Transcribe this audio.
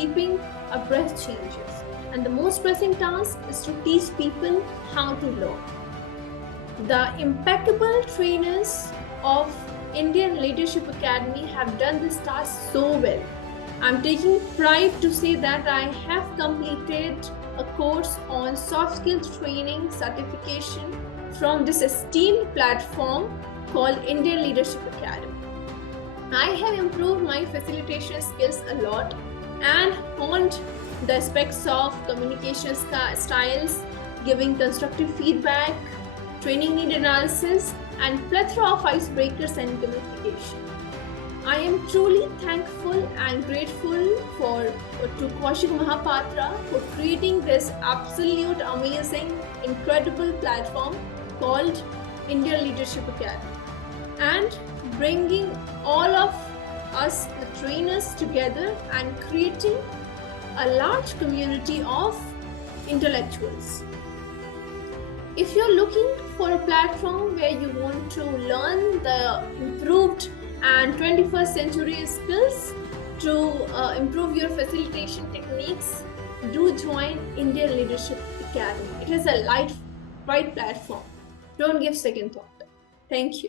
keeping abreast changes. And the most pressing task is to teach people how to learn. The impeccable trainers of Indian Leadership Academy have done this task so well. I'm taking pride to say that I have completed a course on soft skills training certification from this esteemed platform called Indian Leadership Academy. I have improved my facilitation skills a lot and honed the aspects of communication styles, giving constructive feedback, training need analysis, and plethora of icebreakers and communication. I am truly thankful and grateful to Kaushik Mahapatra for creating this absolute amazing, incredible platform called Indian Leadership Academy and bringing all of us, the trainers, together and creating a large community of intellectuals. If you're looking for a platform where you want to learn the improved and 21st century skills to improve your facilitation techniques, do join Indian Leadership Academy. It is a right platform. Don't give second thought. Thank you.